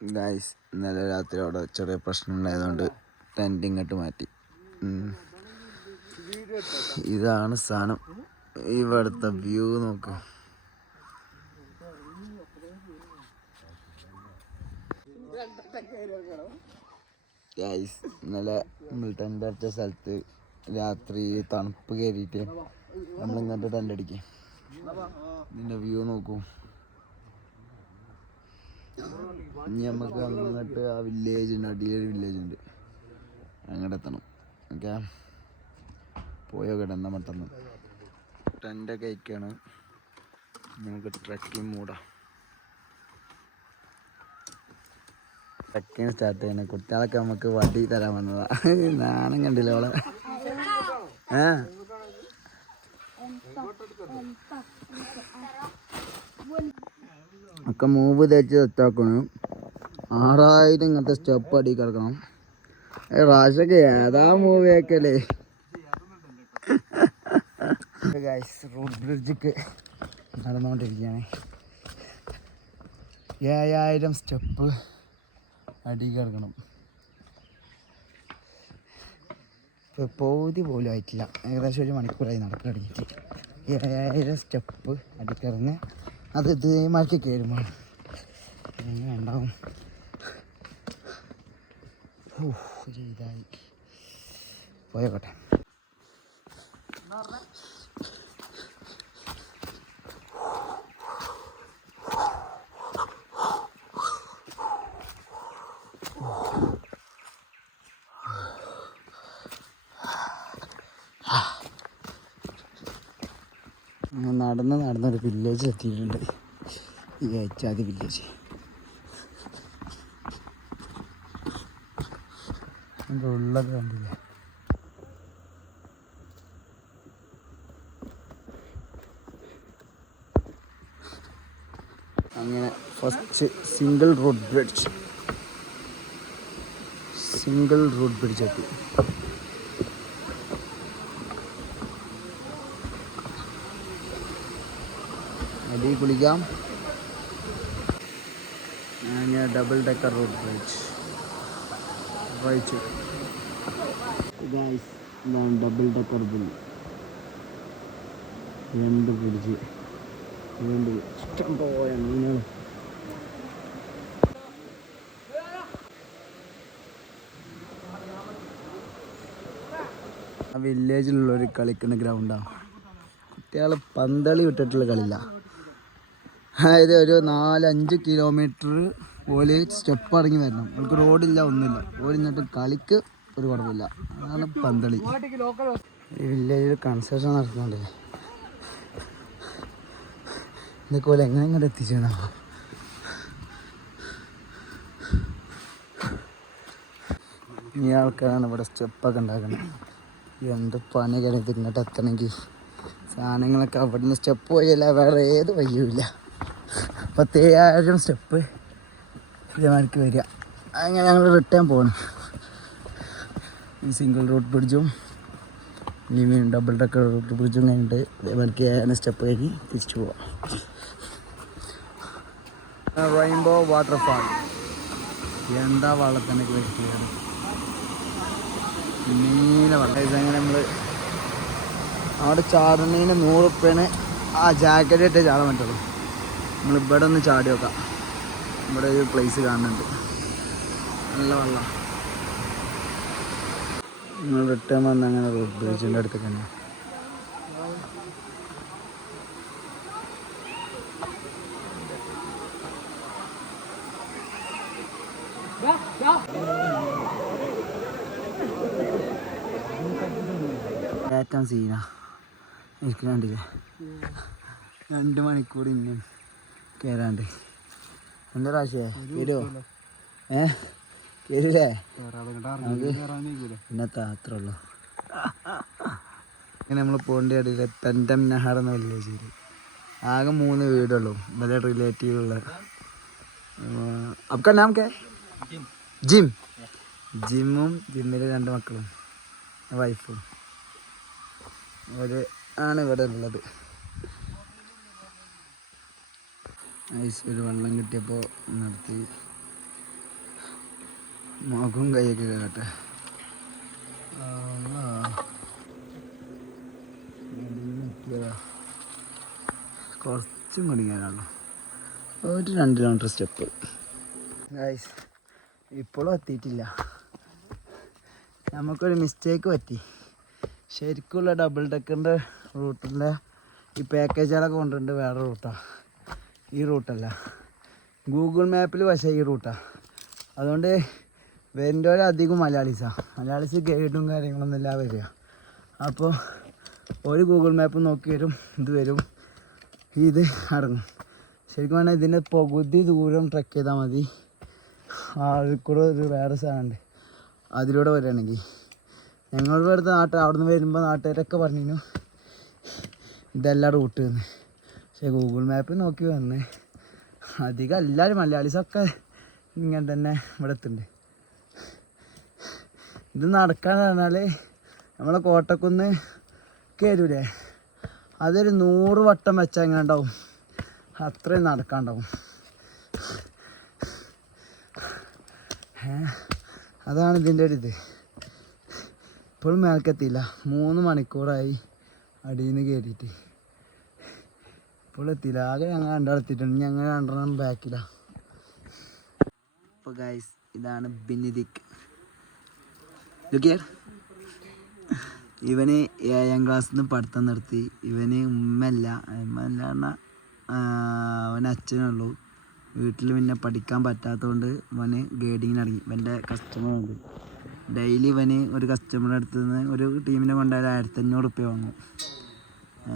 Guys ഇന്നലെ രാത്രി അവിടെ ചെറിയ പ്രശ്നം ഉണ്ടായതുകൊണ്ട് ടെൻറ്റ് ഇങ്ങോട്ട് മാറ്റി. ഇതാണ് സാധനം. ഇവിടുത്തെ വ്യൂ നോക്ക്. ഗൈസ് ഇന്നലെ നമ്മൾ ടെൻ്റ് അടിച്ച സ്ഥലത്ത് രാത്രി തണുപ്പ് കയറിയിട്ട് നമ്മളിങ്ങോട്ട് ടെൻ്റ് അടിക്കും. ഇതിൻ്റെ വ്യൂ നോക്കൂ. ഇനി നമുക്ക് അങ്ങോട്ട് ആ വില്ലേജ് ഉണ്ട്, അടിയൊരു വില്ലേജ് ഉണ്ട്, അങ്ങോട്ട് എത്തണം. ഓക്കെ, പോയോ കിടന്ന മട്ടന്ന് ടെൻ്റൊക്കെ അയക്കാണ്. നമുക്ക് ട്രക്കിങ് മൂടാം. ട്രക്കിങ് സ്റ്റാർട്ട് ചെയ്യണം. കുട്ടികളൊക്കെ നമുക്ക് വടി തരാൻ വന്നതാ. നാണം കണ്ടില്ല അവളെ. ഒക്കെ മൂവ് തേച്ച് സെറ്റാക്കണം. 6000 ഇങ്ങനത്തെ സ്റ്റെപ്പ് അടി കിടക്കണം. റാഷൊക്കെ ഏതാ മൂവ് ആക്കല്ലേ. റോഡ് ബ്രിഡ്ജിക്ക് നടന്നുകൊണ്ടിരിക്കുകയാണ്. 7000 സ്റ്റെപ്പ് അടി കിടക്കണം. ഇപ്പോൾ പകുതി പോലും ആയിട്ടില്ല. ഏകദേശം 1 മണിക്കൂറായി നടക്കാൻ തുടങ്ങിയിട്ട്. 7000 സ്റ്റെപ്പ് അടിക്കിറങ്ങ്. അത് ഇതേമാർക്ക് കയറുമ്പോൾ എങ്ങനെ ഉണ്ടാവും. ഇതായി പോയോട്ടെ. നടന്നൊരു വില്ലേജ് എത്തിയിട്ടുണ്ട്. ഈ അയച്ചാതി വില്ലേജ്. എൻ്റെ ഉള്ളൊക്കെ കണ്ടില്ലേ. അങ്ങനെ ഫസ്റ്റ് സിംഗിൾ റോഡ് ബ്രിഡ്ജ് എത്തി. അടി കുളിക്കാം. അങ്ങനെ ഡബിൾ ഡെക്കർ റോഡ് ബ്രിഡ്ജ് വായിച്ചു. ഇതാണ് ഡബിൾ ഡെക്കർ ബ്രിഡ്ജ്. 2 ബ്രിഡ്ജ്, 2 ഇഷ്ടം പോലെ മീനുകൾ. ആ വില്ലേജിലുള്ളൊരു കളിക്കുന്ന ഗ്രൗണ്ടാണ്. കുട്ടികൾ പന്തളി വിട്ടിട്ടുള്ള കളിയില്ല. അതായത് ഒരു 4-5 കിലോമീറ്റർ പോലെ സ്റ്റെപ്പ് ഇറങ്ങി വരണം. നമുക്ക് റോഡില്ല, ഒന്നുമില്ല. ഓടിഞ്ഞിട്ട് കളിക്ക് ഒരു കുഴപ്പമില്ല. അതാണ് പന്തളി. ഈ വില്ലേജിൽ കൺസ്ട്രക്ഷൻ നടക്കുന്നുണ്ട്. ഇതൊക്കെ പോലെ എങ്ങനെ ഇങ്ങോട്ട് എത്തിച്ചേണോ. ഈ ആൾക്കാരാണ് ഇവിടെ സ്റ്റെപ്പൊക്കെ ഉണ്ടാക്കുന്നത്. എന്ത് പണി കഴിഞ്ഞിട്ട് ഇങ്ങോട്ട് എത്തണമെങ്കിൽ. സാധനങ്ങളൊക്കെ അവിടെ നിന്ന് സ്റ്റെപ്പ് പോയല്ല, വേറെ ഏത് വഴിയുമില്ല. 10,000 സ്റ്റെപ്പ് ഇതേമാർക്ക് വരിക. അങ്ങനെ ഞങ്ങൾ റിട്ടേൺ പോകണം. ഈ സിംഗിൾ റോഡ് ബ്രിഡ്ജും ഈ ഡബിൾ ഡെക്കർ റോഡ് ബ്രിഡ്ജും കഴിഞ്ഞിട്ട് ഇതേമാർക്ക് 7 സ്റ്റെപ്പ് കഴിഞ്ഞ് തിരിച്ചു പോവാം. Rainbow waterfall. എന്താ വള്ളത്തിനൊക്കെ വരികയാണ്. നീല വെള്ളം. ഇതങ്ങനെ നമ്മൾ അവിടെ ചാടുന്നതിന് 100 റുപ്യേന് ആ ജാക്കറ്റ് ഇട്ടേ ചാടാൻ പറ്റുള്ളൂ. നമ്മളിവിടെ ഒന്ന് ചാടി നോക്കാം. ഇവിടെ ഒരു പ്ലേസ് കാണുന്നുണ്ട്, നല്ല വെള്ളം. നമ്മൾ റിട്ടേൺ വന്ന് അങ്ങനെ റോഡ് ബ്രിഡ്ജിൻ്റെ അടുത്ത് തന്നെ. ഏറ്റവും സീന എനിക്ക് കണ്ടില്ലേ. 2 മണിക്കൂർ ഇന്നും കയറാണ്ട്. എന്താ പ്രാവശ്യമേ കയറുമോ? കയറില്ലേ? ഇന്നത്തെ അത്ര ഉള്ളു. ഇങ്ങനെ നമ്മൾ പോകേണ്ട ഇടയിൽ തെന്തം നഹർ എന്ന വില്ലേജ്. ആകെ 3 വീടുള്ളൂ വളരെ റിലേറ്റീവുള്ള. आपका नाम क्या है? ജിമ്മും ജിമ്മിൽ 2 മക്കളും വൈഫും ആണ് ഇവിടെ ഉള്ളത്. ഐസ് ഒരു വെള്ളം കിട്ടിയപ്പോൾ നിർത്തി. മുഖം കൈയൊക്കെ കേട്ടെ. കുറച്ചും കുടിക്കാനാണല്ലോ. ഒരു 2 കിലോമീറ്റർ സ്റ്റെപ്പ്. ഗൈസ് ഇപ്പോഴും എത്തിയിട്ടില്ല. നമുക്കൊരു മിസ്റ്റേക്ക് പറ്റി. ശരിക്കുള്ള ഡബിൾ ഡെക്കറിൻ്റെ റൂട്ടിൻ്റെ ഈ പാക്കേജുകളൊക്കെ കൊണ്ടുണ്ട് വേറെ റൂട്ടാണ്. ഈ റൂട്ടല്ല. ഗൂഗിൾ മാപ്പിൽ പക്ഷേ ഈ റൂട്ടാണ്. അതുകൊണ്ട് വരുന്നവരെ അധികം മലയാളീസ് ഗൈഡും കാര്യങ്ങളൊന്നും ഇല്ല വരിക. അപ്പോൾ ഒരു ഗൂഗിൾ മാപ്പ് നോക്കി വരും, ഇത് വരും, ഇത് അടങ്ങും. ശരിക്കും പറഞ്ഞാൽ ഇതിൻ്റെ പകുതി ദൂരം ട്രെക്ക് ചെയ്താൽ മതി. കൂടെ ഒരു വേറെ സാധനമുണ്ട്, അതിലൂടെ വരികയാണെങ്കിൽ. ഞങ്ങളുടെ അടുത്ത് അവിടെ നിന്ന് വരുമ്പോൾ നാട്ടുകാരൊക്കെ പറഞ്ഞു ഇതെല്ലാം റൂട്ട് എന്ന്. പക്ഷേ ഗൂഗിൾ മാപ്പ് നോക്കി വന്ന് അധികം എല്ലാവരും മലയാളീസൊക്കെ ഇങ്ങനെ തന്നെ ഇവിടെ എത്തുന്നുണ്ട്. ഇത് നടക്കാന്ന് പറഞ്ഞാൽ നമ്മളെ കോട്ടക്കുന്ന് കയറൂലേ, അതൊരു 100 വട്ടം വെച്ചാൽ എങ്ങനെ ഉണ്ടാവും, അത്രയും നടക്കാണ്ടാവും. അതാണ് ഇതിൻ്റെ ഒരു ഇത്. ഇപ്പോഴും മേൽക്കെത്തിയില്ല. 3 മണിക്കൂറായി അടിയിൽ നിന്ന് കയറിയിട്ട്. ഇപ്പോൾ എത്തിയില്ല. ആകെ ഞങ്ങൾ 2 എത്തിയിട്ടുണ്ട്. ഞങ്ങൾ 2 ബാക്കിലാണ്. അപ്പോൾ ഗൈസ് ഇതാണ് ബെനഡിക്ട്. ഇവന് 7ാം ക്ലാസ്സിൽ നിന്ന് പഠിത്തം നിർത്തി. ഇവന് ഉമ്മല്ല പറഞ്ഞാൽ അവന് അച്ഛനുള്ളൂ. വീട്ടിൽ പിന്നെ പഠിക്കാൻ പറ്റാത്തതുകൊണ്ട് ഇവന് ഗൈഡിങ്ങിന് ഇറങ്ങി. ഇവൻ്റെ കസ്റ്റമറുണ്ട്. ഡെയിലി ഇവന് ഒരു കസ്റ്റമറുടെ അടുത്ത് നിന്ന് ഒരു ടീമിനെ കൊണ്ടുപോയാൽ 1500 റുപ്യ വാങ്ങും.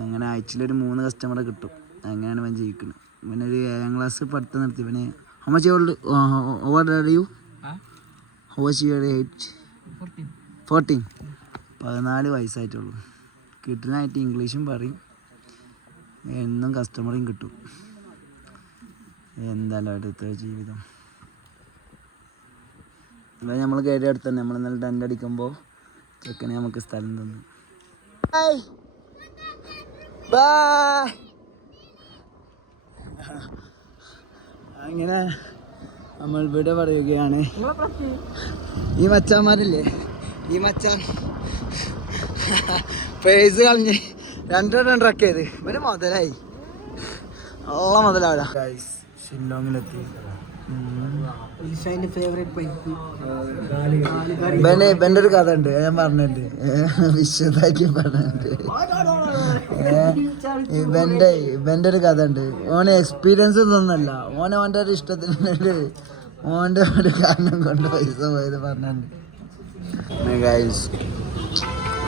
അങ്ങനെ ആഴ്ചയിലൊരു 3 കസ്റ്റമറെ കിട്ടും. അങ്ങനെയാണ് ഇവൻ ജീവിക്കുന്നത്. ഇവനൊരു 7ാം ക്ലാസ് പഠിത്തം നിർത്തി. ഇവന് how much old are you? How much your age? 14. 14 വയസ്സായിട്ടുള്ളൂ. കിട്ടുന്നതായിട്ട് ഇംഗ്ലീഷും പറയും, എന്നും കസ്റ്റമറും കിട്ടും. എന്തായാലും അടുത്ത ജീവിതം. ഇവ നമ്മൾ കയറി അടുത്ത് തന്നെ. നമ്മൾ ഇന്നലെ ടെൻ്റ് അടിക്കുമ്പോൾ ചെക്കനെ നമുക്ക് സ്ഥലം തന്നു. അങ്ങനെ നമ്മൾ ഇവിടെ പറയുകയാണ്. ഈ മച്ചാന്മാരില്ലേ, ഈ മച്ചാൻ പ്രൈസ് കളഞ്ഞ് 2 വട്ടം ട്രക്ക് ചെയ്ത് ഇവര് മുതലായി. നല്ല മുതലാവില്ല. ഷില്ലോങ്ങിലെത്തി. ഇവൻ്റെ ഒരു കഥ ഉണ്ട്, ഞാൻ പറഞ്ഞിട്ടുണ്ട്, വിശദമാക്കി പറഞ്ഞിട്ടുണ്ട്. ഇവൻ്റെ ഒരു കഥ ഉണ്ട്. ഓന് എക്സ്പീരിയൻസ് ഒന്നല്ല, ഓൻ്റെ ഒരു ഇഷ്ടത്തിന് ഓൻ്റെ ഒരു കാരണം കൊണ്ട് പൈസ പോയത് പറഞ്ഞിട്ടുണ്ട്. ഗൈസ്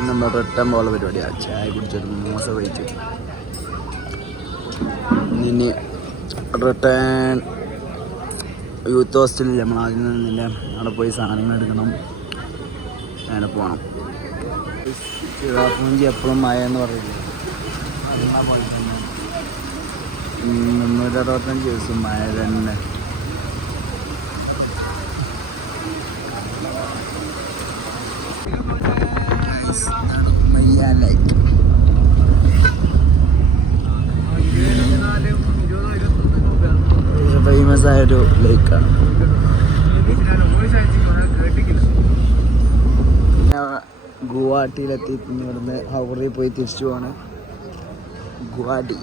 നമ്മൾ റിട്ടേൺ പോലെ പരിപാടിയാണ്. ചായ കുടിച്ചൊരു മോശം കഴിച്ചു. ഇനി റിട്ടേൺ യൂത്ത് ഹോസ്റ്റലിൽ നമ്മൾ ആദ്യം നിന്നില്ല, അവിടെ പോയി സാധനങ്ങൾ എടുക്കണം, അങ്ങനെ പോകണം. ചിറാപ്പൂഞ്ചി എപ്പോഴും മഴ എന്ന് പറയില്ലേ, അതേപോലെ തന്നെ 365 ദിവസം മഴ തന്നെ. ഫേമസ് ആയൊരു ലേക്കാണ്. ഗുവാഹട്ടിയിലെത്തി. പിന്നെ ഇവിടുന്ന് ഹൗറയിൽ പോയി തിരിച്ചു പോവാണ് ഗുവാഹട്ടി.